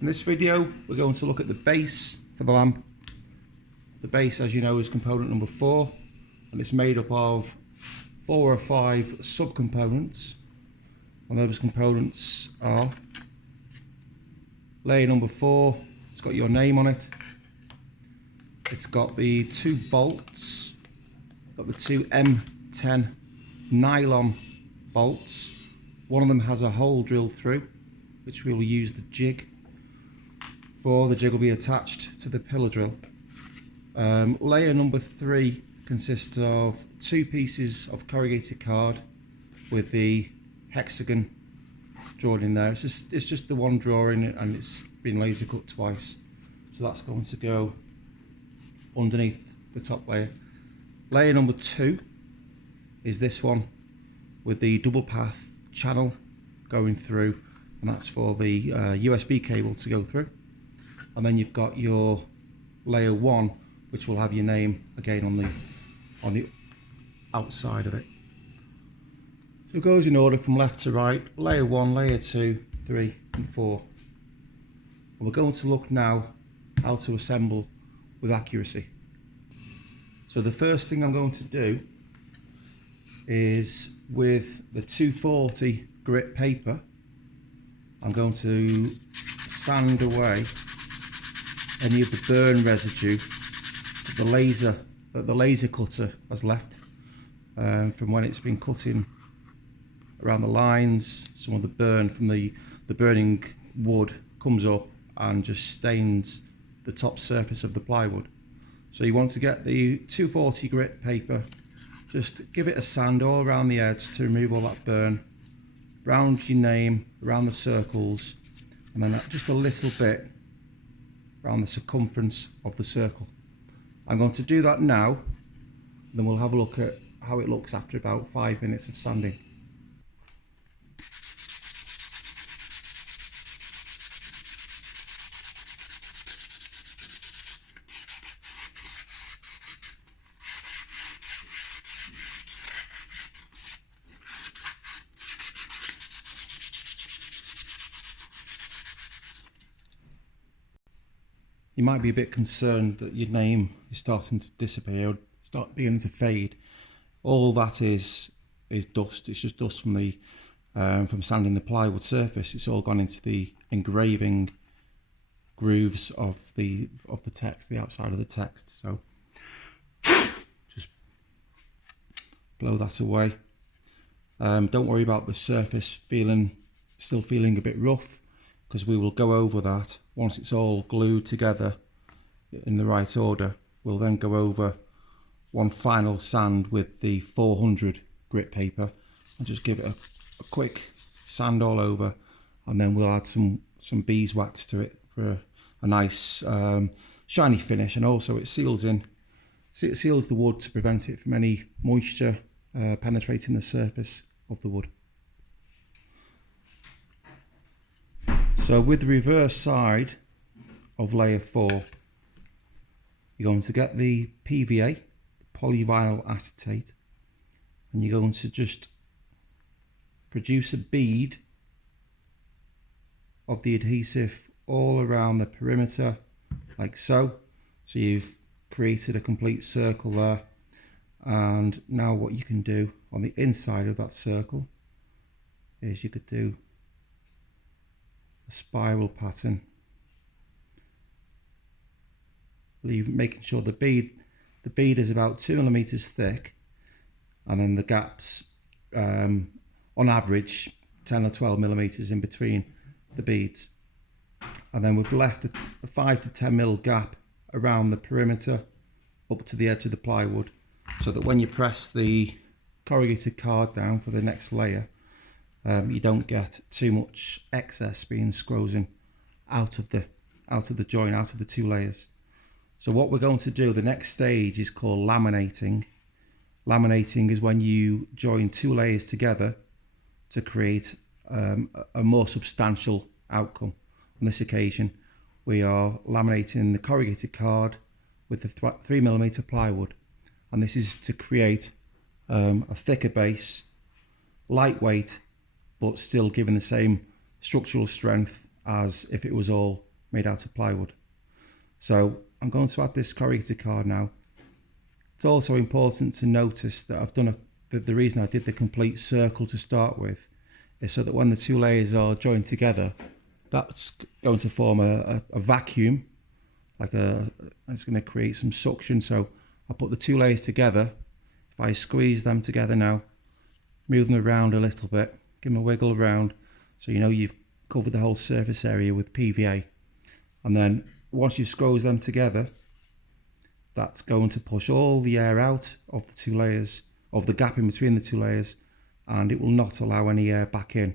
In this video we're going to look at the base for the lamp. The base, as you know, is component number 4, and it's made up of 4 or 5 subcomponents, and those components are layer number 4. It's got your name on it. It's got the 2 bolts, got the 2 M10 Nylon bolts. One of them has a hole drilled through, which we will use the jig for. The jig will be attached to the pillar drill. Layer number 3 consists of 2 pieces of corrugated card with the hexagon drawn in there. It's just the one drawing, and it's been laser cut twice. So that's going to go underneath the top layer. Layer number 2 is this one with the double path channel going through, and that's for the USB cable to go through. And then you've got your layer 1, which will have your name again on the outside of it. So it goes in order from left to right: layer 1, layer 2, 3 and 4. And we're going to look now how to assemble with accuracy. So the first thing I'm going to do is, with the 240 grit paper, I'm going to sand away any of the burn residue that the laser cutter has left from when it's been cutting around the lines. Some of the burn from the burning wood comes up and just stains the top surface of the plywood. So you want to get the 240 grit paper, just give it a sand all around the edge to remove all that burn, around your name, around the circles, and then just a little bit around the circumference of the circle. I'm going to do that now, then we'll have a look at how it looks after about 5 minutes of sanding. You might be a bit concerned that your name is starting to disappear, or start beginning to fade. All that is dust. It's just dust from the from sanding the plywood surface. It's all gone into the engraving grooves of the text, the outside of the text. So just blow that away. Don't worry about the surface still feeling a bit rough, because we will go over that once it's all glued together in the right order. We'll then go over one final sand with the 400 grit paper and just give it a quick sand all over, and then we'll add some beeswax to it for a nice shiny finish. And also it seals the wood to prevent it from any moisture penetrating the surface of the wood. So with the reverse side of layer 4, you're going to get the PVA, polyvinyl acetate, and you're going to just produce a bead of the adhesive all around the perimeter, like so. So you've created a complete circle there, and now what you can do on the inside of that circle is you could do a spiral pattern, making sure the bead is about 2 millimeters thick, and then the gaps on average 10 or 12 millimeters in between the beads. And then we've left a 5 to 10 mil gap around the perimeter up to the edge of the plywood, so that when you press the corrugated card down for the next layer, you don't get too much excess being scrozen out of the joint, out of the 2 layers. So what we're going to do, the next stage, is called laminating. Laminating is when you join 2 layers together to create a more substantial outcome. On this occasion, we are laminating the corrugated card with the 3mm plywood, and this is to create a thicker base, lightweight, but still giving the same structural strength as if it was all made out of plywood. So I'm going to add this corrugated card now. It's also important to notice that I've done the reason I did the complete circle to start with is so that when the two layers are joined together, that's going to form a vacuum, it's going to create some suction. So I put the two layers together. If I squeeze them together now, move them around a little bit, give them a wiggle around, so you know you've covered the whole surface area with PVA. And then once you've squeezed them together, that's going to push all the air out of the two layers, of the gap in between the two layers, and it will not allow any air back in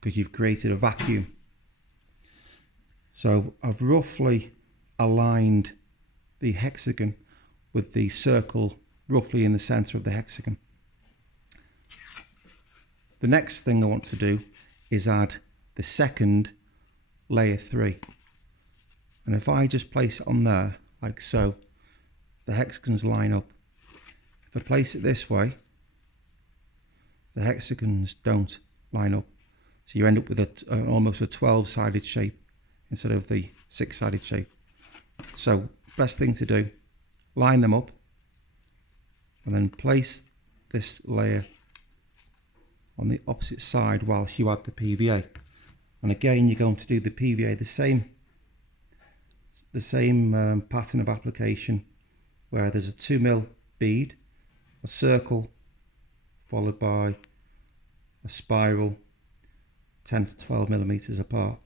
because you've created a vacuum. So I've roughly aligned the hexagon with the circle roughly in the center of the hexagon. The next thing I want to do is add the second layer 3. And if I just place it on there like so, the hexagons line up. If I place it this way, the hexagons don't line up. So you end up with almost a 12-sided shape instead of the 6-sided shape. So best thing to do, line them up and then place this layer on the opposite side whilst you add the PVA. And again, you're going to do the PVA the same pattern of application, where there's a 2mm bead, a circle, followed by a spiral 10 to 12 millimeters apart.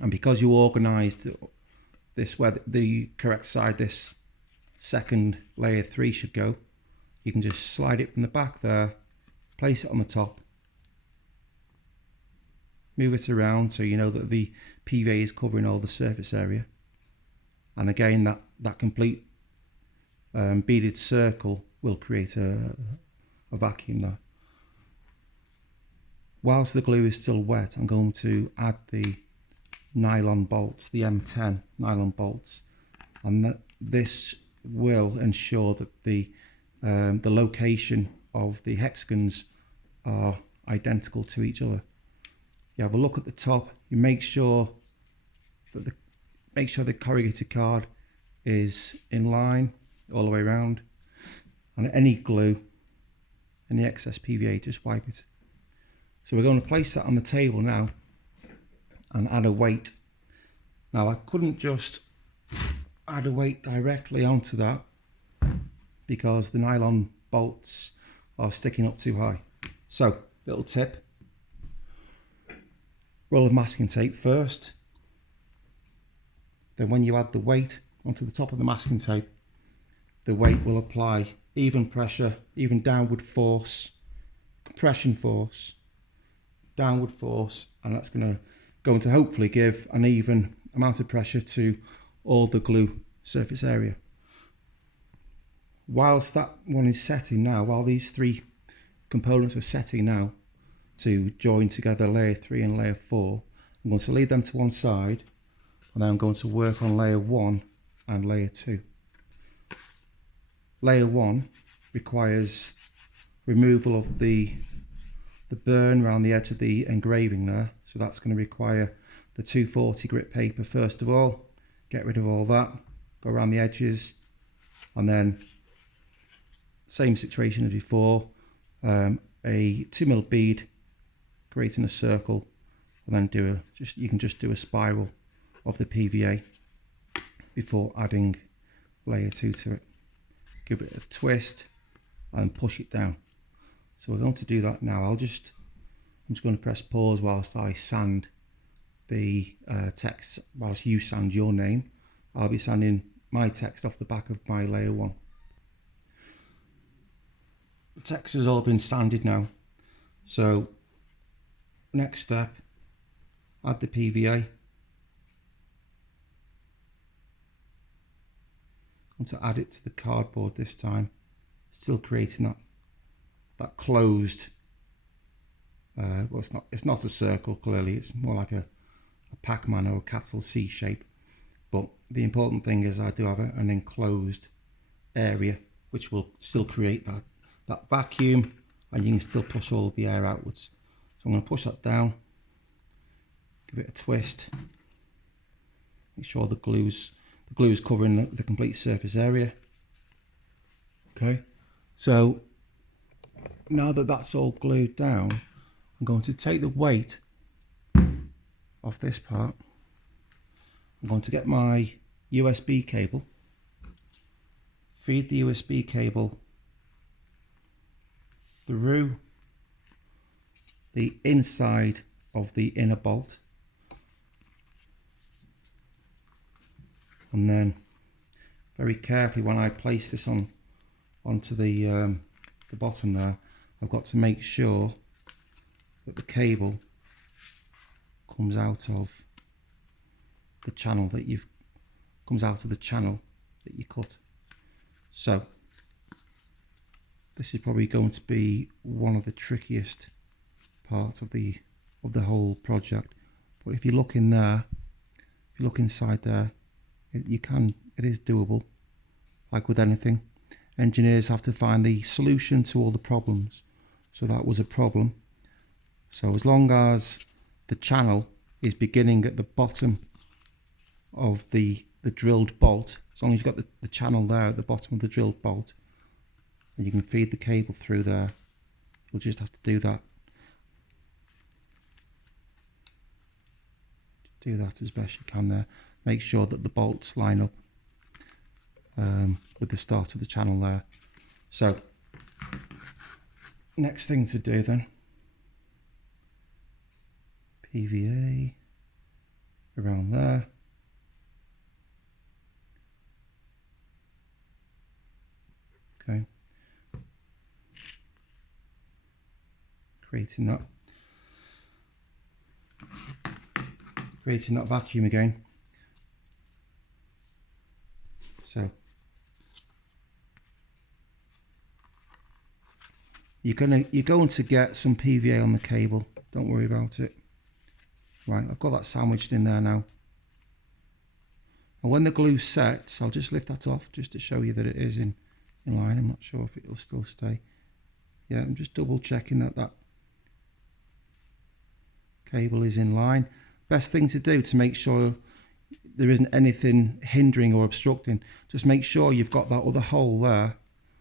And because you organised this where the correct side this second layer 3 should go, you can just slide it from the back there, place it on the top, move it around so you know that the PVA is covering all the surface area. And again, that complete beaded circle will create a vacuum there. Whilst the glue is still wet, I'm going to add the nylon bolts, the M10 nylon bolts, and this will ensure that the location of the hexagons are identical to each other. You have a look at the top. You make sure that the corrugated card is in line all the way around, and any glue, any excess PVA, just wipe it. So we're going to place that on the table now and add a weight. Now I couldn't just add a weight directly onto that because the nylon bolts are sticking up too high. So, little tip, roll of masking tape first. Then when you add the weight onto the top of the masking tape, the weight will apply even pressure, even downward force, compression force, downward force, and that's going to hopefully give an even amount of pressure to all the glue surface area. Whilst that one is setting now, while these three components are setting now to join together layer 3 and layer 4, I'm going to leave them to one side, and then I'm going to work on layer 1 and layer 2. Layer 1 requires removal of the burn around the edge of the engraving there, so that's going to require the 240 grit paper first of all. Get rid of all that, go around the edges, and then same situation as before, a 2mm bead, creating a circle, and then you can just do a spiral of the PVA before adding layer 2 to it. Give it a twist and push it down. So we're going to do that now. I'm just going to press pause whilst I sand the text, whilst you sand your name. I'll be sanding my text off the back of my layer 1. The text has all been sanded now. So next step, add the PVA. I want to add it to the cardboard this time, still creating that closed, well, it's not a circle, clearly it's more like a Pac-Man or a capital C shape, but the important thing is I do have an enclosed area which will still create that vacuum, and you can still push all the air outwards. So I'm going to push that down, give it a twist. Make sure the glue is covering the complete surface area. Okay, so now that that's all glued down, I'm going to take the weight off this part. I'm going to get my USB cable, feed the USB cable through the inside of the inner bolt, and then very carefully, when I place this onto the bottom there, I've got to make sure that the cable comes out of the channel that you cut. So this is probably going to be one of the trickiest parts of the whole project. But if you look in there, if you look inside there, it is doable. Like with anything, engineers have to find the solution to all the problems. So that was a problem. So as long as the channel is beginning at the bottom of the drilled bolt, as long as you've got the channel there at the bottom of the drilled bolt, and you can feed the cable through there, you'll just have to do that. Do that as best you can there. Make sure that the bolts line up with the start of the channel there. So next thing to do then, PVA around there. Okay, creating that vacuum again. So you're going to get some PVA on the cable, don't worry about it. Right, I've got that sandwiched in there now. And when the glue sets, I'll just lift that off just to show you that it is in line. I'm not sure if it'll still stay. Yeah, I'm just double checking that cable is in line. Best thing to do to make sure there isn't anything hindering or obstructing, just make sure you've got that other hole there,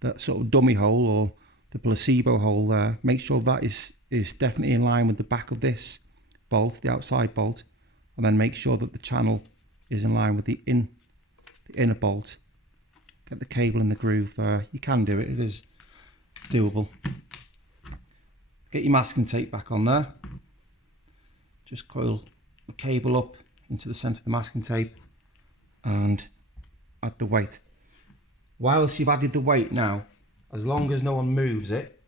that sort of dummy hole or the placebo hole there. Make sure that is definitely in line with the back of this bolt, the outside bolt, and then make sure that the channel is in line with the inner bolt. Get the cable in the groove there. You can do it, it is doable. Get your masking tape back on there. Just coil the cable up into the centre of the masking tape and add the weight. Whilst you've added the weight now, as long as no one moves it,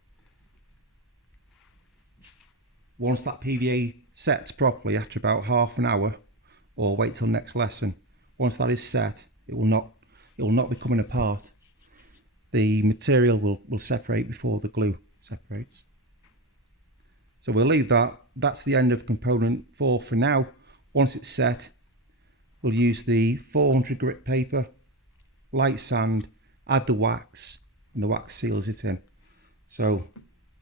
once that PVA sets properly after about half an hour, or wait till next lesson, once that is set, it will not be coming apart. The material will separate before the glue separates. So we'll leave that. That's the end of component 4 for now. Once it's set, we'll use the 400 grit paper, light sand, add the wax, and the wax seals it in. So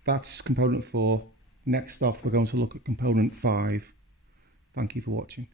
that's component 4. Next off, we're going to look at component 5. Thank you for watching.